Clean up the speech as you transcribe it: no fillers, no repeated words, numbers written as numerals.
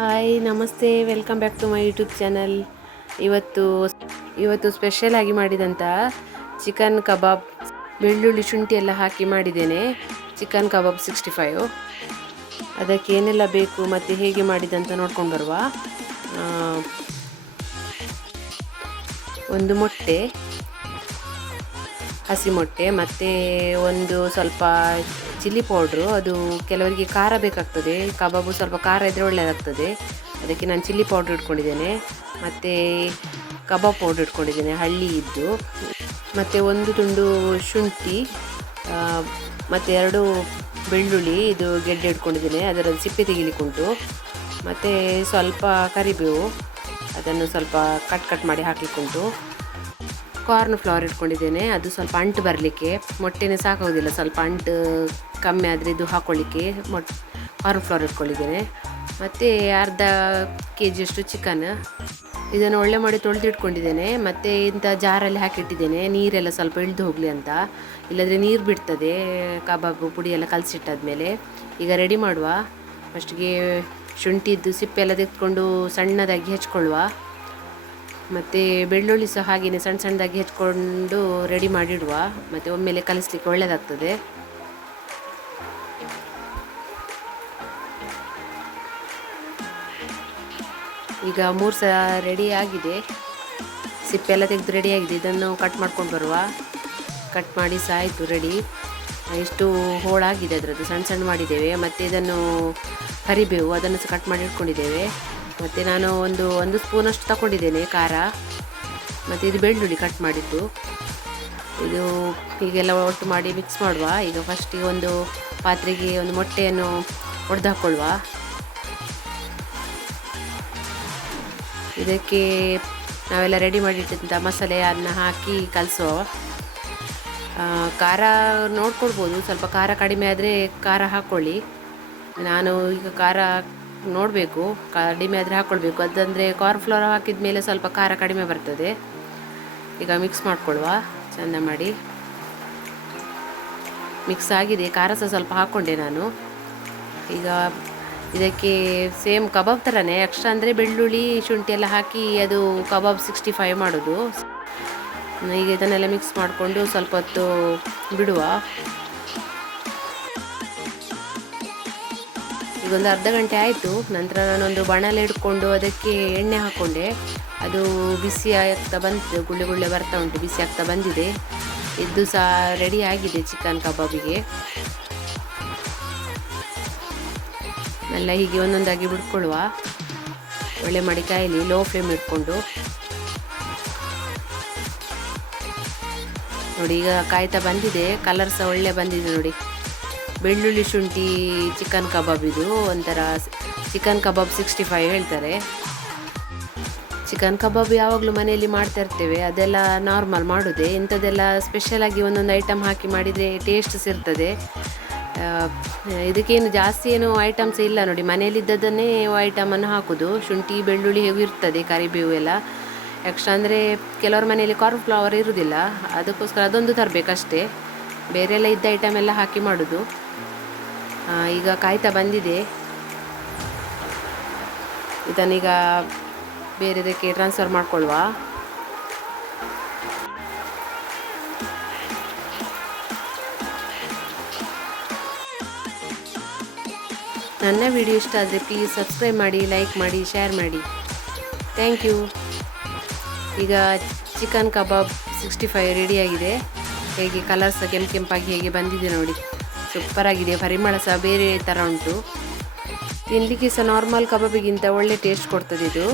Hi ನಮಸ್ತೆ, welcome back to my YouTube channel. ಇವತ್ತು special ಆಗಿ ಮಾಡಿದಂಥ ಚಿಕನ್ ಕಬಾಬ್, ಬೆಳ್ಳುಳ್ಳಿ ಶುಂಠಿ ಎಲ್ಲ ಹಾಕಿ ಮಾಡಿದ್ದೇನೆ. ಚಿಕನ್ ಕಬಾಬ್ 65. ಅದಕ್ಕೆ ಏನೆಲ್ಲ ಬೇಕು ಮತ್ತು ಹೇಗೆ ಮಾಡಿದಂತ ನೋಡ್ಕೊಂಡು ಬರುವ. ಒಂದು ಮೊಟ್ಟೆ, ಹಸಿ ಮೊಟ್ಟೆ, ಮತ್ತು ಒಂದು ಸ್ವಲ್ಪ ಚಿಲ್ಲಿ ಪೌಡ್ರು. ಅದು ಕೆಲವರಿಗೆ ಖಾರ ಬೇಕಾಗ್ತದೆ, ಕಬಾಬು ಸ್ವಲ್ಪ ಖಾರ ಇದ್ದರೆ ಒಳ್ಳೆಯದಾಗ್ತದೆ. ಅದಕ್ಕೆ ನಾನು ಚಿಲ್ಲಿ ಪೌಡ್ರ್ ಇಟ್ಕೊಂಡಿದ್ದೇನೆ, ಮತ್ತು ಕಬಾಬ್ ಪೌಡ್ರ್ ಇಟ್ಕೊಂಡಿದ್ದೇನೆ ಹಳ್ಳಿ ಇದ್ದು, ಮತ್ತು ಒಂದು ತುಂಡು ಶುಂಠಿ, ಮತ್ತು 2 ಬೆಳ್ಳುಳ್ಳಿ ಇದು ಗೆಡ್ಡೆ ಇಟ್ಕೊಂಡಿದ್ದೇನೆ, ಅದರ ಸಿಪ್ಪೆ ತೆಗಿಲಿಕ್ಕುಂಟು. ಮತ್ತು ಸ್ವಲ್ಪ ಕರಿಬೇವು, ಅದನ್ನು ಸ್ವಲ್ಪ ಕಟ್ ಮಾಡಿ ಹಾಕಲಿಕ್ಕುಂಟು. ಕಾರ್ನ್ ಫ್ಲವರ್ ಇಟ್ಕೊಂಡಿದ್ದೇನೆ, ಅದು ಸ್ವಲ್ಪ ಅಂಟು ಬರಲಿಕ್ಕೆ. ಮೊಟ್ಟೆನೇ ಸಾಕಾಗೋದಿಲ್ಲ, ಸ್ವಲ್ಪ ಅಂಟು ಕಮ್ಮಿ ಆದರೆ ಇದು ಹಾಕ್ಕೊಳ್ಳಿಕ್ಕೆ ಕಾರ್ನ್ ಫ್ಲವರ್ ಇಟ್ಕೊಂಡಿದ್ದೇನೆ. ಮತ್ತು ಅರ್ಧ kg ಚಿಕನ್, ಇದನ್ನು ಒಳ್ಳೆ ಮಾಡಿ ತೊಳೆದಿಟ್ಕೊಂಡಿದ್ದೇನೆ. ಮತ್ತು ಇಂಥ ಜಾರಲ್ಲಿ ಹಾಕಿಟ್ಟಿದ್ದೇನೆ, ನೀರೆಲ್ಲ ಸ್ವಲ್ಪ ಇಳಿದು ಹೋಗಲಿ ಅಂತ, ಇಲ್ಲದ್ರೆ ನೀರು ಬಿಡ್ತದೆ ಕಬಾಬು ಪುಡಿ ಎಲ್ಲ ಕಲಸಿಟ್ಟಾದ್ಮೇಲೆ. ಈಗ ರೆಡಿ ಮಾಡುವ. ಫಸ್ಟಿಗೆ ಶುಂಠಿದ್ದು ಸಿಪ್ಪೆ ಎಲ್ಲ ತೆಗೆದುಕೊಂಡು ಸಣ್ಣದಾಗಿ ಹೆಚ್ಕೊಳ್ಳುವ. ಮತ್ತು ಬೆಳ್ಳುಳ್ಳಿ ಸಹ ಹಾಗೆಯೇ ಸಣ್ಣದಾಗಿ ಹೆಚ್ಕೊಂಡು ರೆಡಿ ಮಾಡಿಡುವ. ಮತ್ತು ಒಮ್ಮೆಲೆ ಕಲಿಸ್ಲಿಕ್ಕೆ ಒಳ್ಳೆಯದಾಗ್ತದೆ. ಈಗ 3 ಸಲ ರೆಡಿ ಆಗಿದೆ, ಸಿಪ್ಪೆ ಎಲ್ಲ ತೆಗೆದು ರೆಡಿ ಆಗಿದೆ. ಇದನ್ನು ಕಟ್ ಮಾಡ್ಕೊಂಡು ಬರುವ. ಕಟ್ ಮಾಡಿ ಸಹ ಆಯಿತು ರೆಡಿ. ಇಷ್ಟು ಹೋಳಾಗಿದೆ ಅದರದ್ದು, ಸಣ್ಣ ಮಾಡಿದ್ದೇವೆ. ಮತ್ತು ಇದನ್ನು ಕರಿಬೇವು, ಅದನ್ನು ಸಹ ಕಟ್ ಮಾಡಿ ಇಟ್ಕೊಂಡಿದ್ದೇವೆ. ಮತ್ತು ನಾನು ಒಂದು ಸ್ಪೂನಷ್ಟು ತಗೊಂಡಿದ್ದೇನೆ ಖಾರ. ಮತ್ತು ಇದು ಬೆಳ್ಳುಳ್ಳಿ ಕಟ್ ಮಾಡಿದ್ದು. ಇದು ಹೀಗೆಲ್ಲ ಒಟ್ಟು ಮಾಡಿ ಮಿಕ್ಸ್ ಮಾಡುವ. ಈಗ ಫಸ್ಟಿಗೆ ಒಂದು ಪಾತ್ರೆಗೆ ಒಂದು ಮೊಟ್ಟೆಯನ್ನು ಒಡೆದು ಹಾಕ್ಕೊಳ್ಳುವ. ಇದಕ್ಕೆ ನಾವೆಲ್ಲ ರೆಡಿ ಮಾಡಿಟ್ಟಿದ್ದ ಮಸಾಲೆಯನ್ನು ಹಾಕಿ ಕಲಸುವ. ಖಾರ ನೋಡ್ಕೊಳ್ಬೋದು, ಸ್ವಲ್ಪ ಖಾರ ಕಡಿಮೆ ಆದರೆ ಖಾರ ಹಾಕ್ಕೊಳ್ಳಿ. ನಾನು ಈಗ ಖಾರ ನೋಡಬೇಕು, ಕಡಿಮೆ ಆದರೆ ಹಾಕ್ಕೊಳ್ಬೇಕು. ಅದಂದರೆ ಕಾರ್ನ್ ಫ್ಲವರ್ ಹಾಕಿದ ಮೇಲೆ ಸ್ವಲ್ಪ ಖಾರ ಕಡಿಮೆ ಬರ್ತದೆ. ಈಗ ಮಿಕ್ಸ್ ಮಾಡ್ಕೊಳ್ಳುವ ಚೆಂದ ಮಾಡಿ. ಮಿಕ್ಸ್ ಆಗಿದೆ, ಖಾರ ಸಹ ಸ್ವಲ್ಪ ಹಾಕ್ಕೊಂಡೆ ನಾನು. ಈಗ ಇದಕ್ಕೆ ಸೇಮ್ ಕಬಾಬ್ ಥರನೇ, ಎಕ್ಸ್ಟ್ರಾ ಅಂದರೆ ಬೆಳ್ಳುಳ್ಳಿ ಶುಂಠಿ ಎಲ್ಲ ಹಾಕಿ ಅದು ಕಬಾಬ್ 65 ಮಾಡೋದು. ಈಗ ಇದನ್ನೆಲ್ಲ ಮಿಕ್ಸ್ ಮಾಡಿಕೊಂಡು ಸ್ವಲ್ಪ ಹೊತ್ತು ಬಿಡುವ. ಈಗ ಒಂದು ಅರ್ಧ ಗಂಟೆ ಆಯಿತು. ನಂತರ ನಾನೊಂದು ಬಾಣಲೆ ಹಿಡ್ಕೊಂಡು ಅದಕ್ಕೆ ಎಣ್ಣೆ ಹಾಕ್ಕೊಂಡೆ. ಅದು ಬಿಸಿ ಆಗ್ತಾ ಬಂತು, ಗುಳ್ಳೆ ಬರ್ತಾ ಉಂಟು, ಬಿಸಿ ಆಗ್ತಾ ಬಂದಿದೆ. ಇದು ಸಹ ರೆಡಿ ಆಗಿದೆ ಚಿಕನ್ ಕಬಾಬಿಗೆ. ಎಲ್ಲ ಹೀಗೆ ಒಂದೊಂದಾಗಿ ಬಿಡ್ಕೊಳ್ಳುವ. ಒಳ್ಳೆ ಮಾಡಿ ಕಾಯಲಿ, ಲೋ ಫ್ಲೇಮ್ ಇಟ್ಕೊಂಡು. ನೋಡಿ ಈಗ ಕಾಯ್ತಾ ಬಂದಿದೆ, ಕಲರ್ ಸಹ ಒಳ್ಳೆ ಬಂದಿದೆ ನೋಡಿ. ಬೆಳ್ಳುಳ್ಳಿ ಶುಂಠಿ ಚಿಕನ್ ಕಬಾಬ್, ಇದು ಒಂಥರ ಚಿಕನ್ ಕಬಾಬ್ 65 ಹೇಳ್ತಾರೆ. ಚಿಕನ್ ಕಬಾಬ್ ಯಾವಾಗಲೂ ಮನೆಯಲ್ಲಿ ಮಾಡ್ತಾ ಇರ್ತೇವೆ, ಅದೆಲ್ಲ ನಾರ್ಮಲ್ ಮಾಡೋದೆ. ಇಂಥದ್ದೆಲ್ಲ ಸ್ಪೆಷಲಾಗಿ ಒಂದೊಂದು ಐಟಮ್ ಹಾಕಿ ಮಾಡಿದರೆ ಟೇಸ್ಟ್ ಇರ್ತದೆ. ಇದಕ್ಕೇನು ಜಾಸ್ತಿ ಏನು ಐಟಮ್ಸ್ ಇಲ್ಲ ನೋಡಿ, ಮನೆಯಲ್ಲಿದ್ದದನ್ನೇ ಐಟಮನ್ನು ಹಾಕೋದು. ಶುಂಠಿ ಬೆಳ್ಳುಳ್ಳಿ ಹೇಗೂ ಇರ್ತದೆ, ಕರಿಬೇವು ಎಲ್ಲ. ಎಕ್ಸ್ಟ್ರಾ ಅಂದರೆ ಕೆಲವ್ರ ಮನೆಯಲ್ಲಿ ಕಾರ್ನ್ ಫ್ಲವರ್ ಇರೋದಿಲ್ಲ, ಅದಕ್ಕೋಸ್ಕರ ಅದೊಂದು ತರಬೇಕಷ್ಟೇ. ಬೇರೆಲ್ಲ ಇದ್ದ ಐಟಮ್ ಎಲ್ಲ ಹಾಕಿ ಮಾಡೋದು. ಈಗ ಕಾಯ್ತಾ ಬಂದಿದೆ. ಇದನ್ನೀಗ ಬೇರೆದಕ್ಕೆ ಟ್ರಾನ್ಸ್ಫರ್ ಮಾಡ್ಕೊಳ್ಳುವ. ನನ್ನ ವಿಡಿಯೋ ಇಷ್ಟ ಆದರೆ ಪ್ಲೀಸ್ ಸಬ್ಸ್ಕ್ರೈಬ್ ಮಾಡಿ, ಲೈಕ್ ಮಾಡಿ, ಶೇರ್ ಮಾಡಿ. Thank you. ಈಗ ಚಿಕನ್ ಕಬಾಬ್ 65 ರೆಡಿಯಾಗಿದೆ. ಹೇಗೆ ಕಲರ್ ಸಹ ಕೆಂಪಾಗಿ ಹೇಗೆ ಬಂದಿದೆ ನೋಡಿ, ಸೂಪರಾಗಿದೆ. ಪರಿಮಳ ಸಹ ಬೇರೆ ಥರ ಉಂಟು. ತಿನ್ನಲಿಕ್ಕೆ ಸಹ ನಾರ್ಮಲ್ ಕಬಾಬಿಗಿಂತ ಒಳ್ಳೆ ಟೇಸ್ಟ್ ಕೊಡ್ತದೆ ಇದು.